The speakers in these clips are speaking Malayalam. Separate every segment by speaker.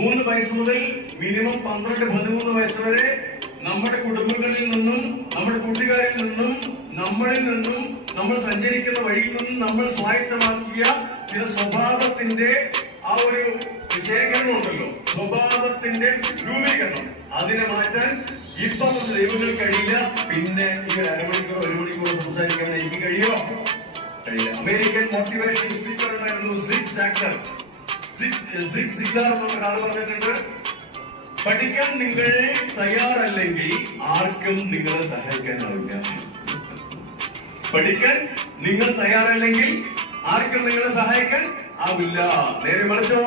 Speaker 1: മൂന്ന് വയസ്സ് മുതൽ മിനിമം പന്ത്രണ്ട് പതിമൂന്ന് വയസ്സ് വരെ നമ്മുടെ കുടുംബങ്ങളിൽ നിന്നും നമ്മുടെ കൂട്ടുകാരിൽ നിന്നും നമ്മളിൽ നിന്നും നമ്മൾ സഞ്ചരിക്കുന്ന വഴിയിൽ നിന്നും നമ്മൾ സ്വായത്തമാക്കിയ ചില സ്വഭാവത്തിന്റെ ആ ഒരു ശേഖരണം ഉണ്ടല്ലോ സ്വഭാവത്തിന്റെ രൂപീകരണം. അതിനെ മാറ്റാൻ ഇപ്പൊ ദൈവങ്ങൾ കഴിയില്ല. പിന്നെ ഈ അരമണിക്കൂർ ഒരു മണിക്കൂർ സംസാരിക്കാൻ എനിക്ക് കഴിയോ കഴിയില്ല. അമേരിക്കൻ മോട്ടിവേഷൻ സ്പീക്കർ ഉണ്ടായിരുന്നു സിക്സ് എന്ന പഠിക്കാൻ നിങ്ങൾ തയ്യാറല്ലെങ്കിൽ ആർക്കും നിങ്ങളെ സഹായിക്കാനാവില്ല. പഠിക്കാൻ നിങ്ങൾ തയ്യാറല്ലെങ്കിൽ ആർക്കും നിങ്ങളെ സഹായിക്കാൻ ആവില്ല. നേരെ മറിച്ചോ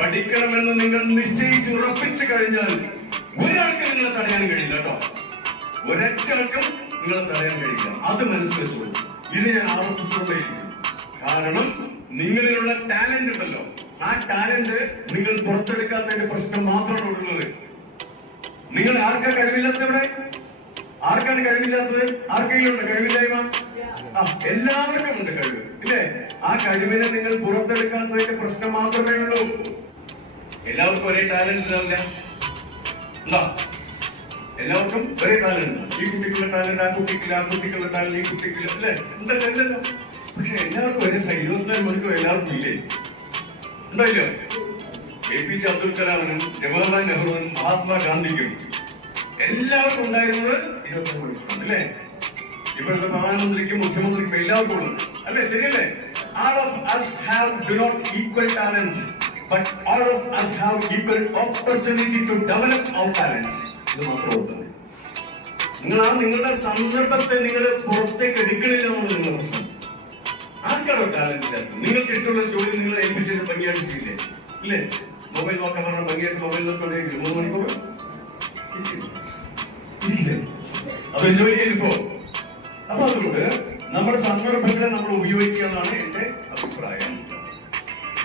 Speaker 1: പഠിക്കണമെന്ന് നിങ്ങൾ നിശ്ചയിച്ച് ഉറപ്പിച്ചു കഴിഞ്ഞാൽ ഒരാൾക്ക് നിങ്ങളെ തടയാൻ കഴിയില്ല കേട്ടോ. ഒരൊറ്റയാൾക്കും നിങ്ങളെ തടയാൻ കഴിയില്ല. അത് മനസ്സിൽ ഇത് ഞാൻ ആവർത്തിച്ചുകൊണ്ടേയിരിക്കും കാരണം നിങ്ങളിലുള്ള ടാലന്റ് ഉണ്ടല്ലോ. ആ ടാലന്റ് നിങ്ങൾ പുറത്തെടുക്കാത്തതിന്റെ പ്രശ്നം മാത്രമാണ് ഉള്ളത്. നിങ്ങൾ ആർക്കാ കഴിവില്ലാത്ത ഇവിടെ? ആർക്കാണ് കഴിവില്ലാത്തത്? ആർക്കെങ്കിലും ഉണ്ട് കഴിവില്ലായ്മ? ആ എല്ലാവർക്കും ഉണ്ട് കഴിവ്. ഇല്ലേ? ആ കഴിവിനെ നിങ്ങൾ പുറത്തെടുക്കാത്തതിന്റെ പ്രശ്നം മാത്രമേ ഉള്ളൂ. എല്ലാവർക്കും ഒരേ ടാലന്റ് ഉണ്ടാവില്ല? ഉണ്ടോ? എല്ലാവർക്കും ഒരേ ടാലന്റ് ഈ കുട്ടിക്കുള്ള ടാലന്റ് ആ കുട്ടിക്കില്ല ആ കുട്ടിക്കുള്ള ടാലന്റ് ഈ കുട്ടിക്കില്ല. അല്ലേ? ഉണ്ടല്ലോ ഇല്ലല്ലോ പക്ഷെ എല്ലാവർക്കും ഒരേ സൈ ഇരുപത്തിനാല് മണിക്കൂർ എല്ലാവർക്കും ഇല്ലേ? ഉണ്ടോ ഇല്ലയോ എ പി ജെ അബ്ദുൽ കലാമിനും ജവഹർലാൽ നെഹ്റുവിനും മഹാത്മാഗാന്ധിക്കും എല്ലാവർക്കും ഉണ്ടായിരുന്നത് ഇരുപത്തി മണിക്കൂർ അല്ലേ? ഇപ്പോഴത്തെ പ്രധാനമന്ത്രിക്കും മുഖ്യമന്ത്രിക്കും എല്ലാവർക്കും ഉള്ളത്. അല്ലേ? ശരിയല്ലേ? All of us have do not equal talent but all of us have equal opportunity to develop our talent ഇത് മാത്രം നിങ്ങൾ ആ നിങ്ങളുടെ സന്ദർഭത്തെ നിങ്ങൾ പുറത്തേക്ക് എടുക്കണില്ല എന്നുള്ള നിങ്ങളുടെ പ്രശ്നം. ആർക്കാണോ ടാലന്റ് ഇല്ലാത്തത്? നിങ്ങൾക്ക് ഇഷ്ടമുള്ള ജോലി ഏൽപ്പിച്ചിട്ട് ഭംഗിയായിട്ട് ചെയ്യില്ലേ ഇല്ലേ? മൊബൈൽ നോക്കാൻ പറഞ്ഞ ഭംഗിയായിട്ട് മൊബൈൽ നോക്കണമെങ്കിൽ മൂന്ന് മണിക്കൂർ? അപ്പൊ ജോലി ചെയ്തിപ്പോ? അപ്പൊ അതുകൊണ്ട് നമ്മുടെ സന്ദർഭങ്ങളെ നമ്മൾ ഉപയോഗിക്കുക എന്നാണ് എന്റെ അഭിപ്രായം.